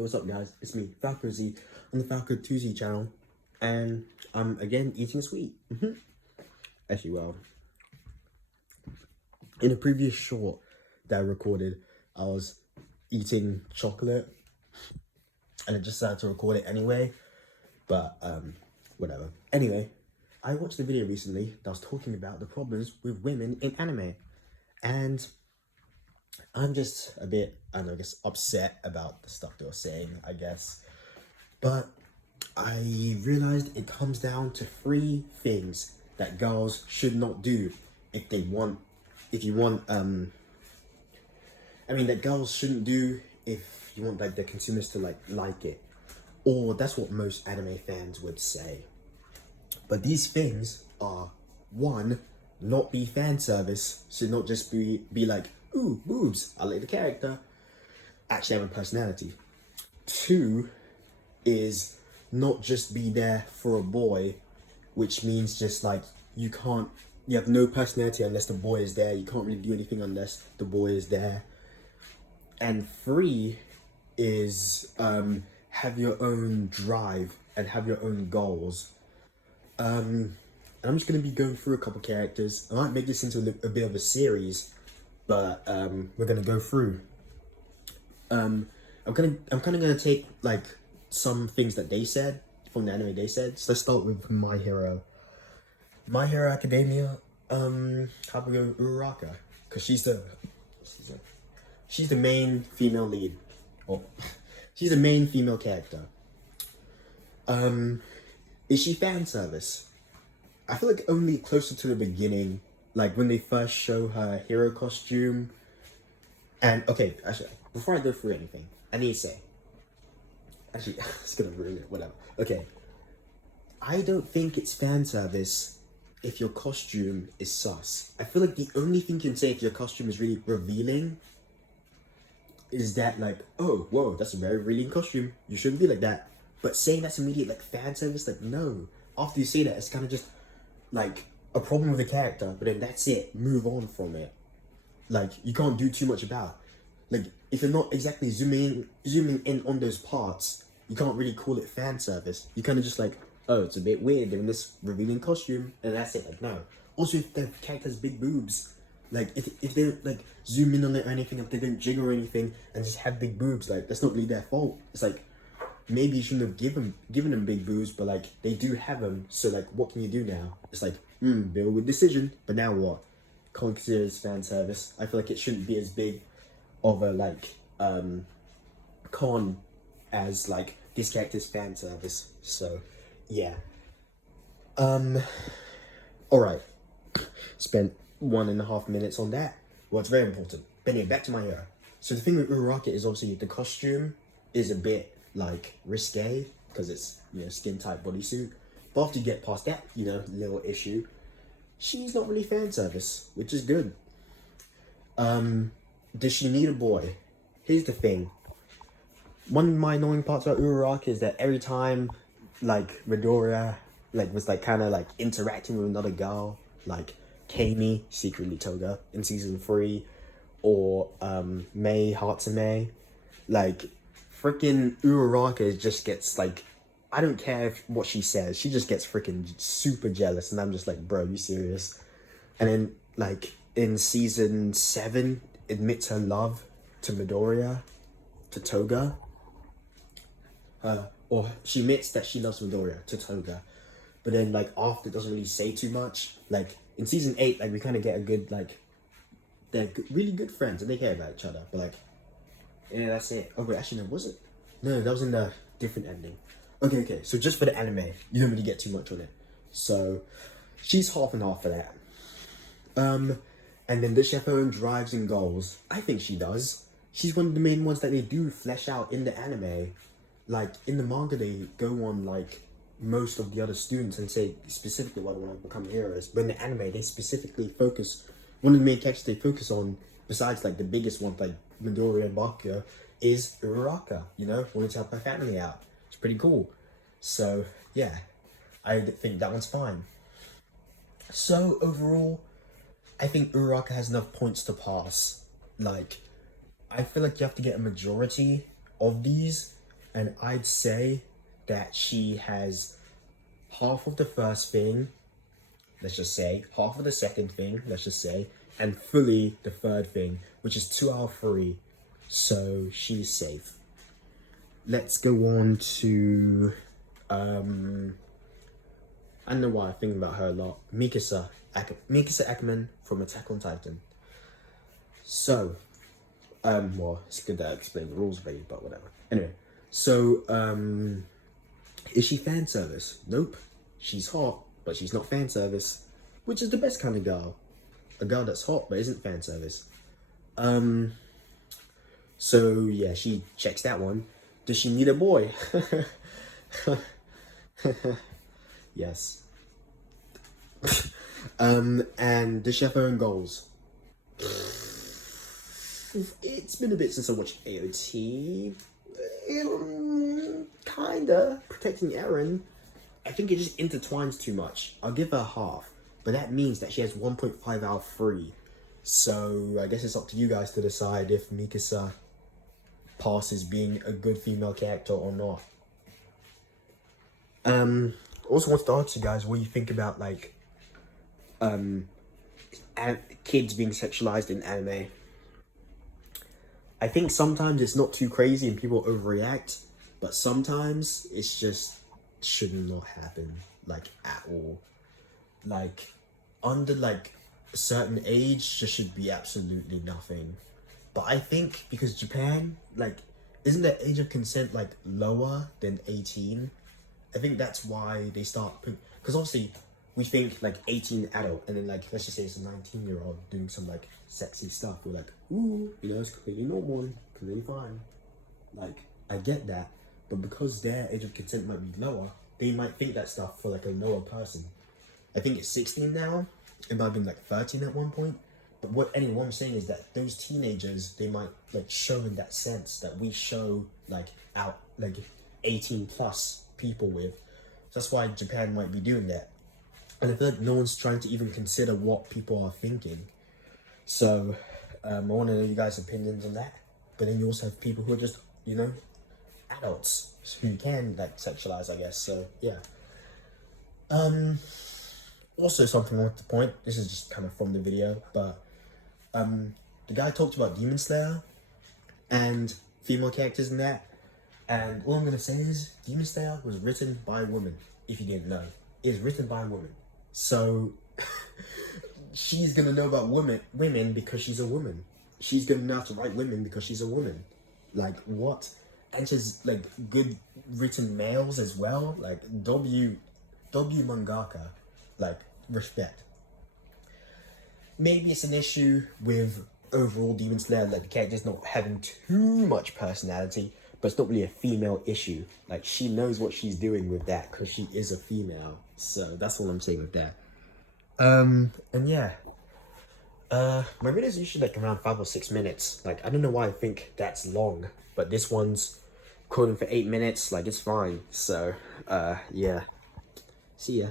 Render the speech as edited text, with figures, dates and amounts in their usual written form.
Yo, what's up, guys? It's me, Falco Z, on the Falco 2Z channel, and I'm again eating sweet. Actually, well, in a previous short that I recorded, I was eating chocolate, and I just decided to record it anyway, but whatever. Anyway, I watched a video recently that was talking about the problems with women in anime, and I'm just a bit, I don't know, I guess, upset about the stuff they were saying, I guess. But I realized it comes down to 3 things that girls should not do if they want, that girls shouldn't do if you want, like, the consumers to, like it. Or that's what most anime fans would say. But these things are, 1, not be fan service, so not just be like, ooh, boobs, I like the character, actually have a personality. 2 is not just be there for a boy, which means just like you have no personality unless the boy is there. You can't really do anything unless the boy is there. And 3 is have your own drive and have your own goals. And I'm just gonna be going through a couple characters. I might make this into a bit of a series, but we're gonna go through. I'm kind of gonna take like some things that they said from the anime they said. So let's start with My Hero Academia. How we go Uraraka, because she's the main female lead. Oh, she's the main female character. Is she fan service? I feel like only closer to the beginning, like when they first show her hero costume. And okay, actually, before I go through anything, I need to say, actually, it's gonna ruin it, whatever. Okay, I don't think it's fan service if your costume is sus. I feel like the only thing you can say if your costume is really revealing is that, like, oh, whoa, that's a very revealing costume, you shouldn't be like that. But saying that's immediate, like, fan service, like, no. After you say that, it's kind of just, like, a problem with the character, but then that's it, move on from it. Like, you can't do too much about it. Like, if you're not exactly zooming in on those parts, you can't really call it fan service. You kind of just like, oh, it's a bit weird in this revealing costume, and that's it. Like, no. Also, if the character has big boobs, like if they don't like zoom in on it or anything, if they don't jiggle or anything, and just have big boobs, like that's not really their fault. It's like maybe you shouldn't have given them big boobs, but like they do have them. So like, what can you do now? It's like, build with decision. But now what? Can't consider it as fan service. I feel like it shouldn't be as big of a like con as like this character's fan service. So yeah. Alright. Spent 1.5 minutes on that. Well, it's very important. But anyway, back to My Hero. So the thing with Uraraka is obviously the costume is a bit like risque because it's, you know, skin tight bodysuit. But after you get past that, you know, little issue, she's not really fan service, which is good. Does she need a boy? Here's the thing. One of my annoying parts about Uraraka is that every time, like, Midoriya, like, was, like, kind of, like, interacting with another girl, like, Kami, secretly Toga, in season 3, or, Mei Hatsume, like, freaking Uraraka just gets, like, I don't care what she says, she just gets freaking super jealous, and I'm just like, bro, you serious? And then, like, in season 7, admits her love to Midoriya, to Toga. Or she admits that she loves Midoriya to Toga. But then, like, after, doesn't really say too much. Like, in season 8, like, we kind of get a good, like, they're really good friends, and they care about each other. But, like, yeah, that's it. Oh, wait, actually, no, was it? No, that was in the different ending. Okay, so just for the anime, you don't really get too much on it. So, she's half and half for that. And then does she have her own drives and goals? I think she does. She's one of the main ones that they do flesh out in the anime. Like, in the manga, they go on, like, most of the other students and say specifically what they want to become heroes. But in the anime, they specifically focus, one of the main characters they focus on, besides, like, the biggest one, like Midoriya and Bakugo, is Uraraka, you know, wanting to help her family out. It's pretty cool. So, yeah, I think that one's fine. So, overall, I think Uraraka has enough points to pass. Like, I feel like you have to get a majority of these and I'd say that she has half of the first thing, let's just say, half of the second thing, let's just say, and fully the third thing, which is 2 out of 3. So she's safe. Let's go on to, I don't know why I think about her a lot. Mikasa Ackerman from Attack on Titan. So, well, it's good that I explained the rules already, but whatever. Anyway, so, is she fan service? Nope. She's hot, but she's not fan service, which is the best kind of girl. A girl that's hot, but isn't fan service. So, yeah, she checks that one. Does she need a boy? Yes. And does she have her own goals? It's been a bit since I watched AOT. Kinda. Protecting Eren. I think it just intertwines too much. I'll give her half, but that means that she has 1.5 out of 3. So I guess it's up to you guys to decide if Mikasa passes being a good female character or not. Also wanted to ask you guys what you think about like kids being sexualized in anime. I think sometimes it's not too crazy and people overreact, but sometimes it's just should not happen, like, at all. Like, under like a certain age, there should be absolutely nothing. But I think because Japan, like, isn't the age of consent like lower than 18? I think that's why they start, because obviously we think like 18 adult, and then like, let's just say it's a 19-year-old doing some like sexy stuff. We're like, ooh, you know, it's completely normal, completely fine. Like, I get that, but because their age of consent might be lower, they might think that stuff for like a lower person. I think it's 16 now. It might have been like 13 at one point. But what I'm saying is that those teenagers, they might like show in that sense that we show like out like 18 plus people with. So that's why Japan might be doing that. And I feel like no one's trying to even consider what people are thinking. So I want to know you guys' opinions on that. But then you also have people who are just, you know, adults who you can like sexualize, I guess. So yeah. Also something I want to point, this is just kind of from the video, but the guy talked about Demon Slayer and female characters in that, and all I'm gonna say is Demon Slayer was written by a woman. If you didn't know, it is written by a woman, so she's gonna know about women because she's a woman. She's gonna know how to write women because she's a woman. Like, what? And she's like good written males as well. Like W mangaka, like, respect. Maybe it's an issue with overall Demon Slayer, like the character's not having too much personality, but it's not really a female issue. Like, she knows what she's doing with that because she is a female. So that's all I'm saying with that. And yeah. My videos are usually like around 5 or 6 minutes. Like, I don't know why I think that's long, but this one's recording for 8 minutes. Like, it's fine. So, yeah. See ya.